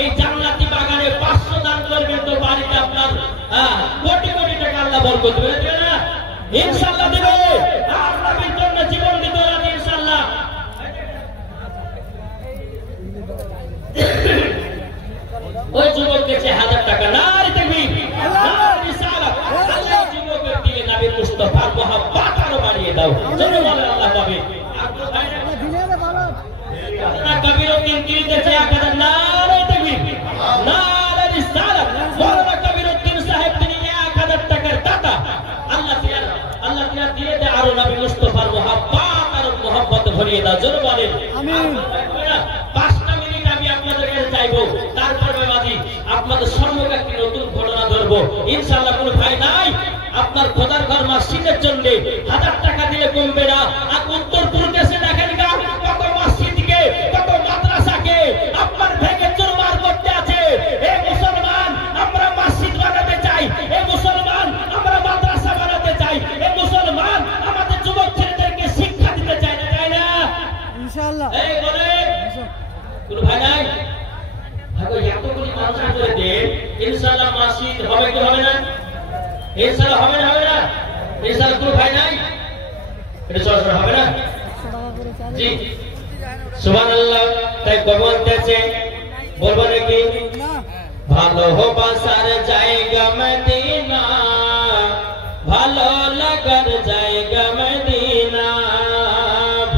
এই জান্নাতি বাগানে 500 দান করবেন তো বাড়িতে আপনার কোটি কোটি টাকা আল্লাহ বরকত দেবে না ইনশাআল্লাহ দেবে আর নবীর জন্য জীবন দিতে হবে ইনশাআল্লাহ ওই যুবককে 1000 টাকা নারী তাকবীর আল্লাহ রিসালাত আল্লাহ যুবককে দিয়ে নবীর মুস্তাফার মহব্বত আরো বাড়িয়ে দাও জন্য বলে আল্লাহ পাবে না কবির তিন কিরিতে 1000 নারী তাকবীর নারী রিসালাত বড় কবির তিন সাহেব তিনি 1000 টাকার দাতা আল্লাহ তাআলা দিয়ে দে আরো নবী মুস্তাফার মহব্বত আর মহব্বত ভরিয়ে দাও জন্য বলে আমিন 5টা মিনিট আমি আপনাদের কাছে চাইবো তারপর বাবাজি আপনাদের সম্মুখে একটি নতুন ঘটনা ধরবো ইনশাআল্লাহ কোনো ভাই নাই আপনার খোদার ঘর মসজিদের জন্য 1000 টাকা দিলে কমবে না আর উত্তর প্রদেশে দেখেন কত মসজিদকে কত মাদ্রাসাকে আপনার ভেঙে চুরমার করতে আছে এই মুসলমান আমরা মসজিদ বানাতে চাই এই মুসলমান আমরা মাদ্রাসা বানাতে চাই এই মুসলমান আমাদের যুবক ছেলেদেরকে শিক্ষা দিতে চাই না তাই না ইনশাআল্লাহ এই বলে কোনো ভাই নাই ভাই এতগুলি মানুষ করে দেন ইনশাআল্লাহ মসজিদ হবে কি হবে না ইনশাআল্লাহ হবে না ইনশাআল্লাহ কোনো ভাই নাই এটা সরাসরি হবে না জি সুবহানাল্লাহ তাই বলতেছে বলবো নাকি ভালোবাসার জায়গা মদিনা ভালো লাগার জায়গা মদিনা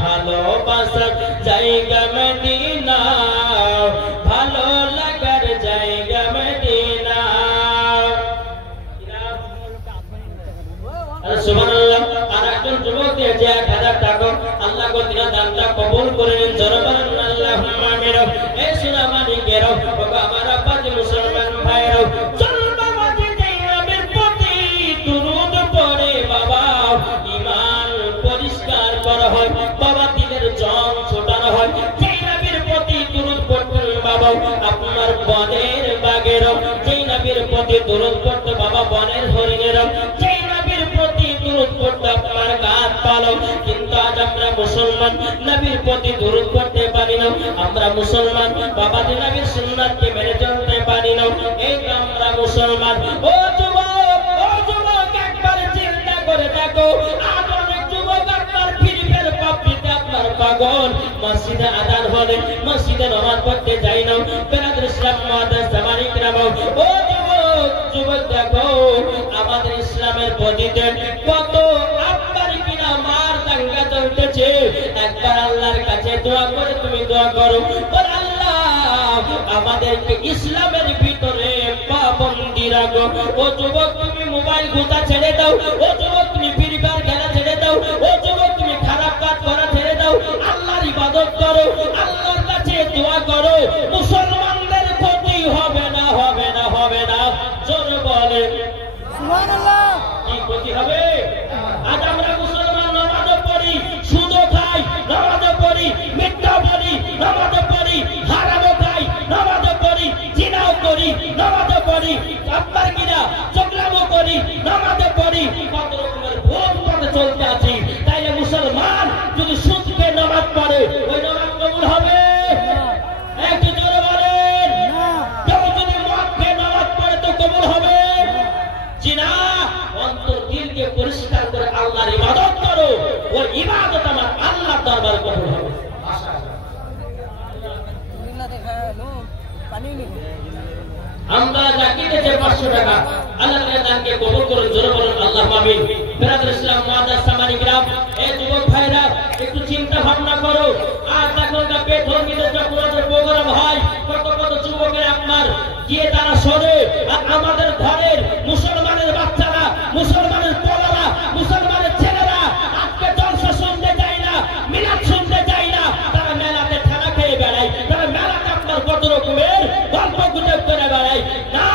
ভালোবাসার জায়গা মদিনা ভালো লাগার জায়গা মদিনা সুবহানাল্লাহ আর একজন যুবক দিয়েছে 1000 টাকা আল্লাহ গো দিনা দানটা কবুল করে নিন জরবান আল্লাহুম্মা আমিন এই সুনামানি কেরো বাবা আমার আব্বাজি মুসলমান ভাইরা চল বাবা যেই নবীর প্রতি দুরূদ পড়ে বাবা ঈমান পরিষ্কার করা হয় বাবা দিলের জং ছোটানো হয় যেই নবীর প্রতি দুরূদ পড়তেন বাবা আপনার বনের বাগের যেই নবীর প্রতি দুরূদ পড়তে বাবা বনের হরিণের যেই নবীর প্রতি দুরূদ পড়তে আপনার গাছ পালক কিন্তু আজ আমরা মুসলমান নবীর প্রতি দুরূদ পড়তে পারি না আমরা মুসলমান বাবা নবীর সুন্নাতকে মেনে চলতে পারি না এই আমরা মুসলমান ও যুবক একবার চিন্তা করে দেখো আজ অনেক যুবক আপনার ফিলিপের পাপড়িতে আপনার পাগল মসজিদে আযান হলে মসজিদে নামাজ পড়তে যাই না বেরাদর ইসলাম মুআদ্দাস জামানি کرام ও যুবক দেখো আমাদের ইসলামের প্রতিতে কত আপনার কিনা মার দাঙ্গা চলতেছে একবার আল্লাহর কাছে দোয়া করে তুমি দোয়া করো বল আল্লাহ আমাদেরকে ইসলামের ভিতরে পাবন্দি রাখো ও যুবক তুমি মোবাইল ঘুতা ছেড়ে দাও ও যুবক তুমি ফ্রি ফায়ার খেলা ছেড়ে দাও ও যুবক তুমি খারাপ কাজ করা ছেড়ে দাও আল্লাহর ইবাদত করো আল্লাহর কাছে দোয়া করো মুসলমানদের ক্ষতি হবে না জোরে বলে সুবহানাল্লাহ কি ক্ষতি হবে আজ আমরা মুসলমান নামাজ পড়ি সুদ খাই নামাজ পড়ি মিথ্যা বলি নামাজ পড়ি হারাম খাই নামাজ পড়ি জিনাও করি নামাজ পড়ি আপনার কিনা চকলামো করি নামাজ পড়ি কত রকমের ভুল পথে চলতে আছি তাইলে মুসলমান যদি সুদকে নামাজ পড়ে ওই নামাজ কবুল হবে একটু জোরে বলেন কেউ যদি মদকে নামাজ পড়ে তো কবুল হবে জিনা অন্তর দিলকে পরিষ্কার করে আল্লাহর ইবাদত করো ওই ইবাদত আমার আল্লাহর দরবারে কবুল হবে আমরা যাকে দিতে 500 টাকা আল্লাহ তাআলা দানকে কবুল করুন জোরে বলুন আল্লাহুম্মা আমিন বেরাদর ইসলাম মুআদ্দাস জামানি کرام এই যুবক ভাইরা একটু চিন্তা ভাবনা করো আর তখনকার বেধর্মীদের যখন প্রোগ্রাম হয় কত যুবকের আপনার গিয়ে তারা সরে আর আমাদের ঘরের মুসলমানের বাচ্চারা মুসলমানের পোলারা মুসলমানের ছেলেরা আজকে জলসা শুনতে যায় না মিলাদ শুনতে যায় না তারা মেলাতে ঠানা খেয়ে বেড়ায় তারা মেলাতে আপনার কত রকমের গল্প গুজব করে বেড়ায় না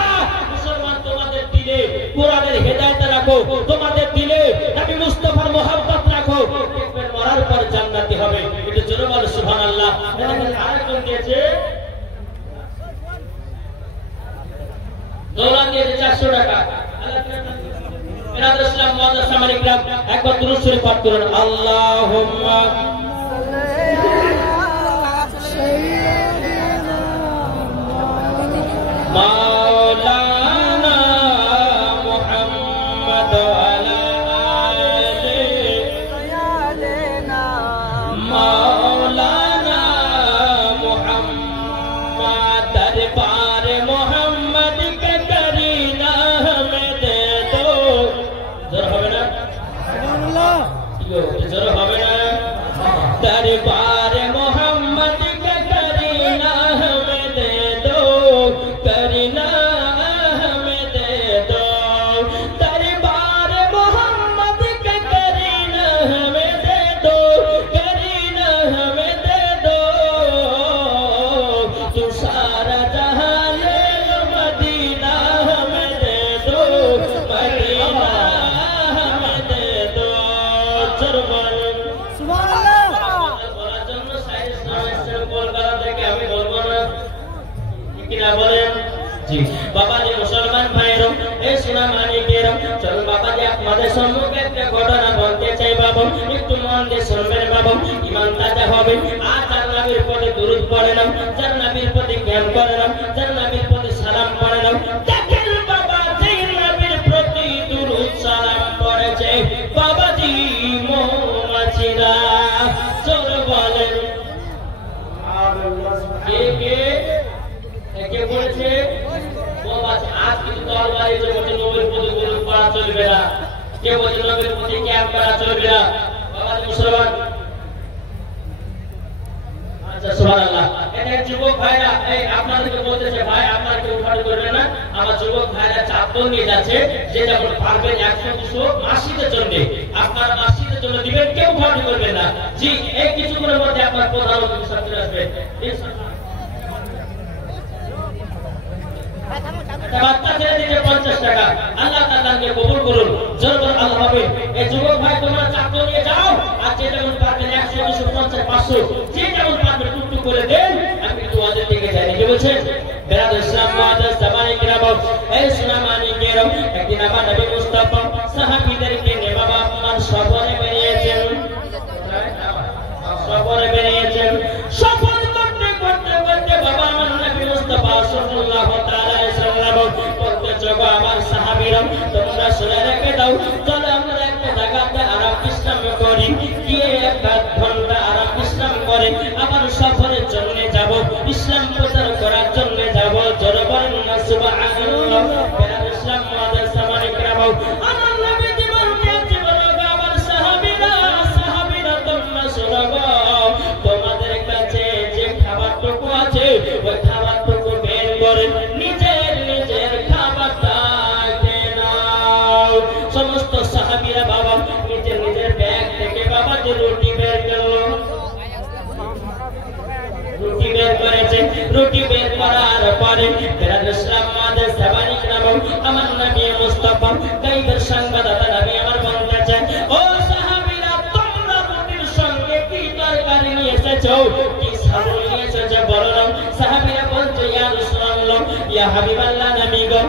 মুসলমান তোমাদের দিলে কোরআনের হেদায়েত রাখো তোমাদের দিলে নবী মুস্তাফার মহব্বত রাখো দেখবেন মরার পর জান্নাতি হবে এটা জোরে বলো সুবহানাল্লাহ আরেকজন দিয়েছে দৌলত দিয়েছে 400 টাকা বেরাদর ইসলাম মুআদ্দাস জামানি کرام একবার দুরূদ শরীফ পাঠ করুন আল্লাহুম্মা সাল্লি আলা तू सारा जहां ले लो मदीना हमें दे दो मदीना हमें दे दो चरमन सुभान अल्लाह বলার জন্য সাইজ নামের কলকাতা থেকে আমি বলবো না কি না বলেন জি বাবা জি মুসলমান ভাইরা এই সোনা মানিকেরা চল বাবা জি আপনাদের সম্মুখে একটা ঘটনা বলতে চাই বাবা একটু মন দিয়ে শুনবেন বাবা ঈমান তাজা হবে আর যার নবীর প্রতি দুরূদ পড়ে নাও যার নবীর প্রতি জ্ঞান করে নাও যার নবীর প্রতি সালাম পড়ে নাও দেখেন বাবা যেই নবীর প্রতি দুরূদ সালাম পড়েছে বাবা জি মৌমাছিরা চল বলেন কে কে কে বলেছে आज की तलवार जो बच्चे नबीर प्रति दुरूद पढ़ा चलबे ना के बच्चे नबीर प्रति জ্ঞান করা চলবে না বাবা মুসলমান আচ্ছা সুবহানাল্লাহ এটা যুবক ভাইরা এই আপনাদেরকে বলতেছে ভাই আপনারা কেউ উঠাড়ি করবেন না আমার যুবক ভাইরা চাপন নিয়ে যাচ্ছে যে যেমন পারবেন 100 200 মাসিদের জন্য আপনারা মাসিদের জন্য দিবেন কেউ উঠাড়ি করবেন না জি এই কিছুক্ষণের মধ্যে আপনার প্রধানমন্ত্রী সাথে আসবে বাচ্চা ছেড়ে দিতে 50 টাকা আল্লাহ তাআলাকে কবুল করুন জোর আল্লাহ হবে এই যুবক ভাই তোমরা চাকরি নিয়ে যাও আর যে যেমন পারবেন 100 250 500 যে যেমন পারবেন টুকটুক করে দেন আমি একটু ওয়াজের দিকে যাই কি বলছেন বেরাদ ইসলাম মাদার জামানে কিরাম এই সুনামানি কেরাম একদিন আমার নবী মুস্তাফা সাহাবীদেরকে নিয়ে বাবা আপনার সফরে বেরিয়েছেন সফর করতে করতে করতে বাবা আমার নবী মুস্তাফা সাল্লাল্লাহু তাআলা আমার সাহাবীরা তোমরা শুনে রেখে দাও চলো আমরা একটা জায়গাতে আরাম বিশ্রাম করি গিয়ে এক ঘন্টা আরাম বিশ্রাম করে আবার সফরের জন্য যাব ইসলাম প্রচার করার জন্য যাব জোরে বলেন না সুবহানাল্লাহ ইসলাম মাদার সামানে কেরাম আমার নবী জীবনকে জীবন আমার সাহাবীরা তোমরা শুনো তোমাদের কাছে যে খাবারটুকু আছে ওই খাবারটুকু বের করে সমস্ত সাহাবীরা বাবা নিজের নিজের ব্যাগ থেকে বাবা যে রুটি বের করলো রুটি বের করেছে রুটি বের করার পরে ইসলাম মাদার সাবানি নাম আমার নবী মুস্তাফা গায়বের সংবাদদাতা নবী আমার বলতেছেন ও সাহাবীরা তোমরা রুটির সঙ্গে কি তরকারি নিয়ে এসেছো কি সাবু নিয়ে এসেছো বলো সাহাবীরা বলছে ইয়া রাসূলুল্লাহ ইয়া হাবিবাল্লাহ নবী গো